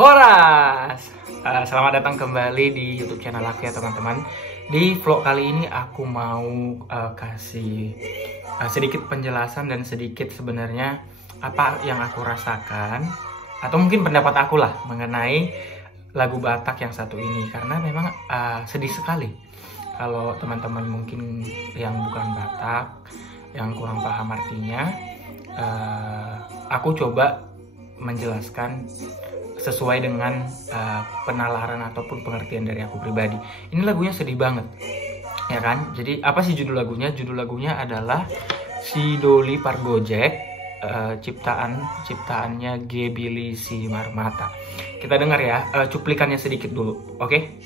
Horas! Selamat datang kembali di YouTube channel aku ya teman-teman. Di vlog kali ini aku mau kasih sedikit penjelasan dan sedikit sebenarnya apa yang aku rasakan atau mungkin pendapat aku lah mengenai lagu Batak yang satu ini, karena memang sedih sekali kalau teman-teman mungkin yang bukan Batak, yang kurang paham artinya. Aku coba menjelaskan sesuai dengan penalaran ataupun pengertian dari aku pribadi. Ini lagunya sedih banget, ya kan? Jadi apa sih judul lagunya? Judul lagunya adalah Si Doli Pargojek, ciptaannya G. Billy Si Marmata. Kita dengar ya cuplikannya sedikit dulu, oke?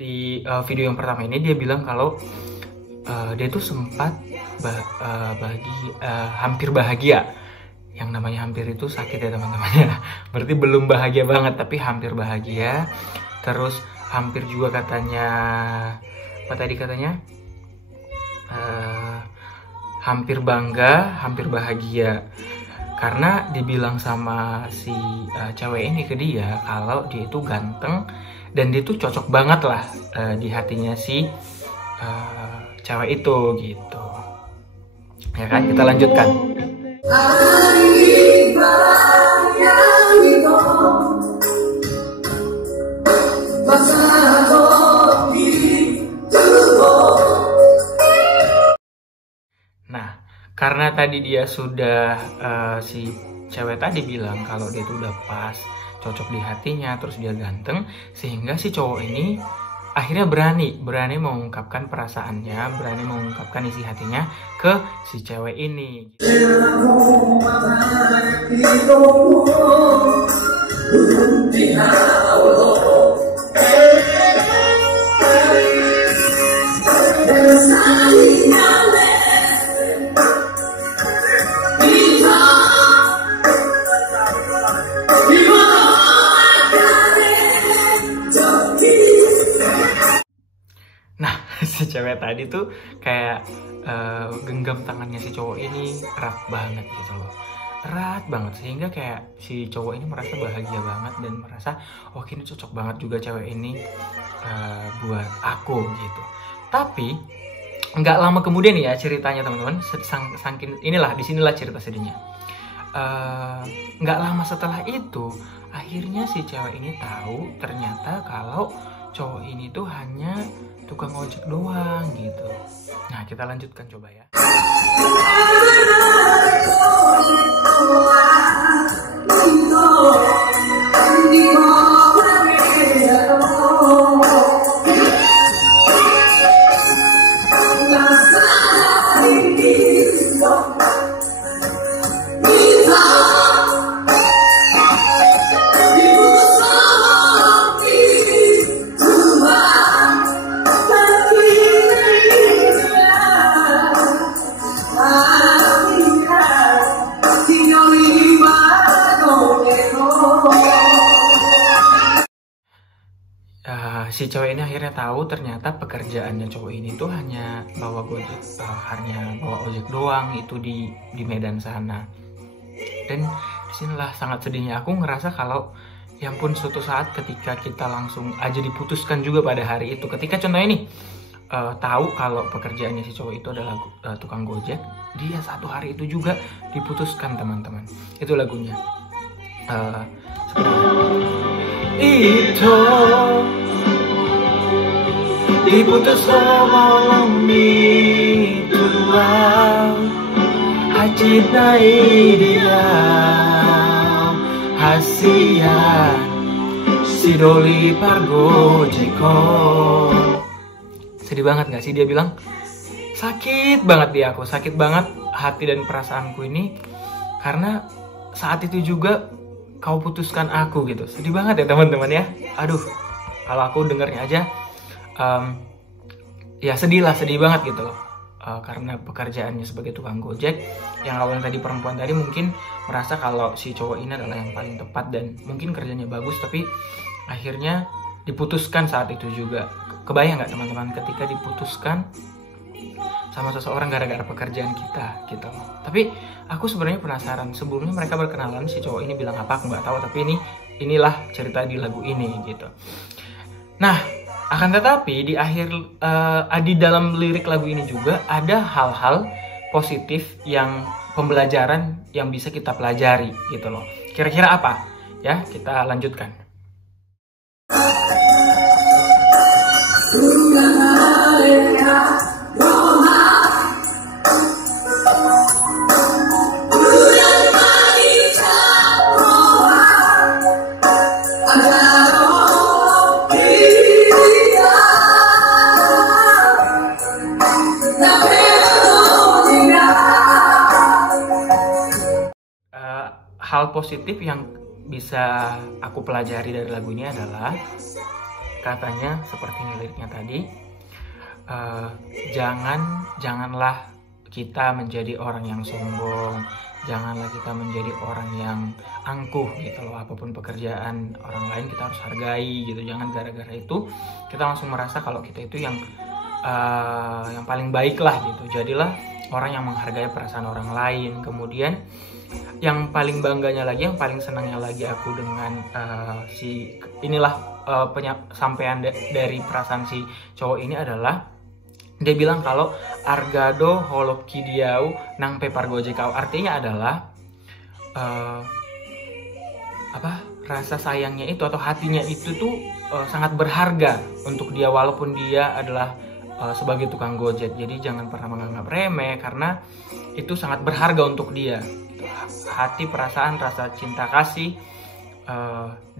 Di video yang pertama ini dia bilang kalau dia tuh sempat hampir bahagia. Yang namanya hampir itu sakit ya teman-teman ya. Berarti belum bahagia banget tapi hampir bahagia. Terus hampir juga katanya, apa tadi katanya? Hampir bangga, hampir bahagia. Karena dibilang sama si cewek ini ke dia kalau dia itu ganteng dan dia tuh cocok banget lah di hatinya si cewek itu gitu. Ya kan, kita lanjutkan. Nah, karena tadi dia sudah si cewek tadi bilang kalau dia tuh udah pas, cocok di hatinya, terus dia ganteng, sehingga si cowok ini akhirnya berani mengungkapkan perasaannya, berani mengungkapkan isi hatinya ke si cewek ini. Si cewek tadi tuh kayak genggam tangannya si cowok ini erat banget gitu loh, erat banget, sehingga kayak si cowok ini merasa bahagia banget dan merasa oh ini cocok banget juga cewek ini buat aku gitu. Tapi nggak lama kemudian ya ceritanya teman-teman, saking inilah disinilah cerita sedihnya. Nggak lama setelah itu akhirnya si cewek ini tahu ternyata kalau cowok ini tuh hanya tukang ojek doang gitu. Nah, kita lanjutkan coba ya. Si cewek ini akhirnya tahu ternyata pekerjaannya cowok ini tuh hanya bawa ojek doang itu di Medan sana. Dan disinilah sangat sedihnya aku ngerasa kalau ya ampun, suatu saat ketika kita langsung aja diputuskan juga pada hari itu, ketika contohnya nih tahu kalau pekerjaannya si cowok itu adalah tukang gojek, dia satu hari itu juga diputuskan teman-teman. Itu lagunya. Itu diputus sama mituan hajit dia hasian si Doli Pargojeko. Sedih banget gak sih? Dia bilang sakit banget di aku, sakit banget hati dan perasaanku ini karena saat itu juga kau putuskan aku gitu. Sedih banget ya teman-teman ya. Aduh, kalau aku dengarnya aja ya sedih banget gitu loh. Karena pekerjaannya sebagai tukang gojek, yang awalnya tadi perempuan tadi mungkin merasa kalau si cowok ini adalah yang paling tepat dan mungkin kerjanya bagus, tapi akhirnya diputuskan saat itu juga. Kebayang nggak teman-teman ketika diputuskan sama seseorang gara-gara pekerjaan kita gitu loh. Tapi aku sebenarnya penasaran, sebelumnya mereka berkenalan, si cowok ini bilang apa aku nggak tahu, tapi inilah cerita di lagu ini gitu. Nah, akan tetapi di akhir di dalam lirik lagu ini juga ada hal-hal positif yang pembelajaran yang bisa kita pelajari gitu loh. Kira-kira apa? Ya, kita lanjutkan. Hal positif yang bisa aku pelajari dari lagu ini adalah katanya seperti liriknya tadi, janganlah kita menjadi orang yang sombong, janganlah kita menjadi orang yang angkuh gitu loh. Apapun pekerjaan orang lain kita harus hargai gitu. Jangan gara-gara itu kita langsung merasa kalau kita itu yang paling baik lah gitu. Jadilah orang yang menghargai perasaan orang lain. Kemudian yang paling bangganya lagi, yang paling senangnya lagi aku dengan penyampaian dari perasaan si cowok ini adalah dia bilang kalau argado holop kidiau nang pepar gojekau. Artinya adalah rasa sayangnya itu atau hatinya itu tuh sangat berharga untuk dia walaupun dia adalah sebagai tukang gojek. Jadi jangan pernah menganggap remeh karena itu sangat berharga untuk dia. Hati, perasaan, rasa cinta kasih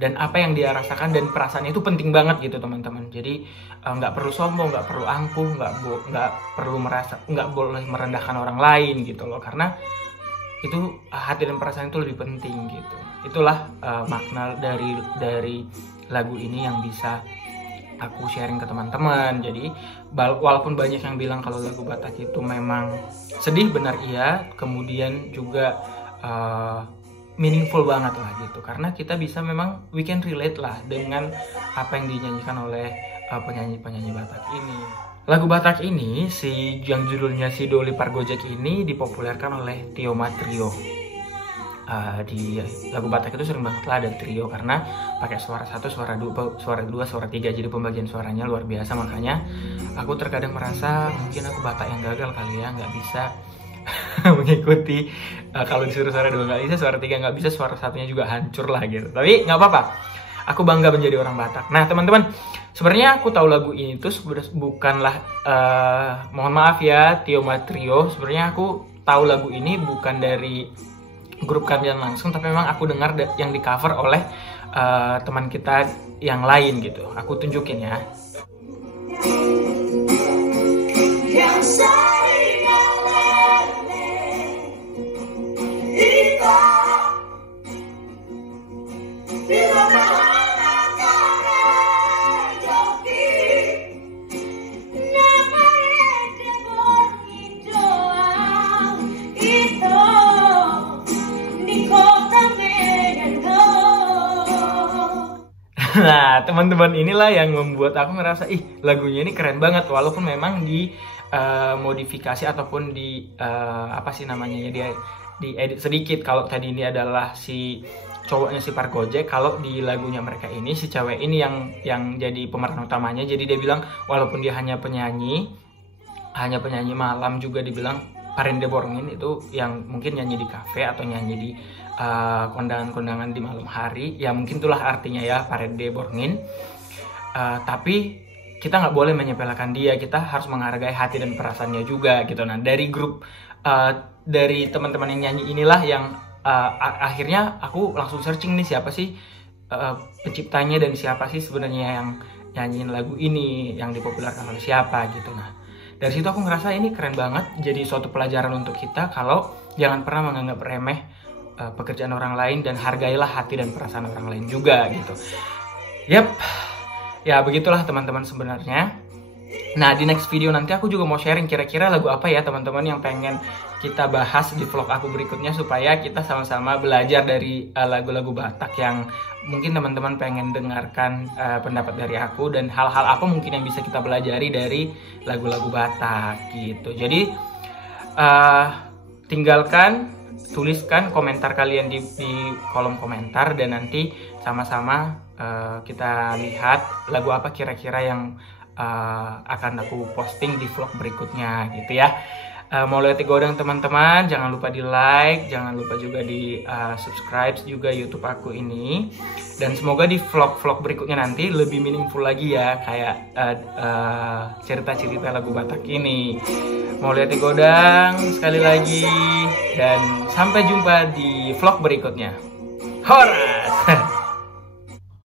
dan apa yang dia rasakan dan perasaan itu penting banget gitu teman-teman. Jadi nggak perlu sombong, nggak perlu angkuh, nggak boleh merendahkan orang lain gitu loh, karena itu hati dan perasaan itu lebih penting gitu. Itulah makna dari lagu ini yang bisa aku sharing ke teman-teman. Jadi walaupun banyak yang bilang kalau lagu Batak itu memang sedih, benar iya, kemudian juga meaningful banget lah gitu, karena kita bisa memang we can relate lah dengan apa yang dinyanyikan oleh penyanyi-penyanyi Batak ini. Lagu Batak ini yang judulnya Si Doli Pargojek ini dipopulerkan oleh Tio Matrio. Di lagu Batak itu sering banget lah ada trio karena pakai suara 1, suara 2, suara 2, suara 3, jadi pembagian suaranya luar biasa. Makanya aku terkadang merasa mungkin aku Batak yang gagal kali ya, nggak bisa mengikuti. Kalau disuruh suara 2 nggak bisa, suara 3 nggak bisa, suara 1-nya juga hancur lah gitu. Tapi nggak apa-apa, aku bangga menjadi orang Batak. Nah teman-teman, sebenarnya aku tahu lagu ini tuh bukanlah mohon maaf ya Tio Matrio, sebenarnya aku tahu lagu ini bukan dari grup kalian langsung, tapi memang aku dengar yang di cover oleh teman kita yang lain gitu. Aku tunjukin ya. Nah teman-teman, inilah yang membuat aku ngerasa lagunya ini keren banget, walaupun memang di modifikasi ataupun di dia diedit sedikit. Kalau tadi ini adalah si cowoknya si Pargojek, kalau di lagunya mereka ini si cewek ini yang jadi pemeran utamanya. Jadi dia bilang walaupun dia hanya penyanyi malam, juga dibilang Parende Borngin itu yang mungkin nyanyi di kafe atau nyanyi di kondangan-kondangan di malam hari, ya mungkin itulah artinya ya Parende Borngin. Tapi kita nggak boleh menyepelekan dia, kita harus menghargai hati dan perasaannya juga gitu. Nah dari grup dari teman-teman yang nyanyi inilah yang akhirnya aku langsung searching nih siapa sih penciptanya dan siapa sih sebenarnya yang nyanyiin lagu ini, yang dipopulerkan oleh siapa gitu. Nah dari situ aku ngerasa ini keren banget, jadi suatu pelajaran untuk kita kalau jangan pernah menganggap remeh pekerjaan orang lain dan hargailah hati dan perasaan orang lain juga gitu. Yap, ya begitulah teman-teman sebenarnya. Nah, di next video nanti aku juga mau sharing kira-kira lagu apa ya teman-teman yang pengen kita bahas di vlog aku berikutnya, supaya kita sama-sama belajar dari lagu-lagu Batak yang mungkin teman-teman pengen dengarkan pendapat dari aku, dan hal-hal apa mungkin yang bisa kita pelajari dari lagu-lagu Batak gitu. Jadi tinggalkan, tuliskan komentar kalian di kolom komentar, dan nanti sama-sama kita lihat lagu apa kira-kira yang akan aku posting di vlog berikutnya gitu ya. Mau lihat Godang teman-teman, jangan lupa di like, jangan lupa juga di subscribe juga YouTube aku ini, dan semoga di vlog-vlog berikutnya nanti lebih meaningful lagi ya, kayak cerita-cerita lagu Batak ini. Mau lihat Godang sekali lagi, dan sampai jumpa di vlog berikutnya. Horas!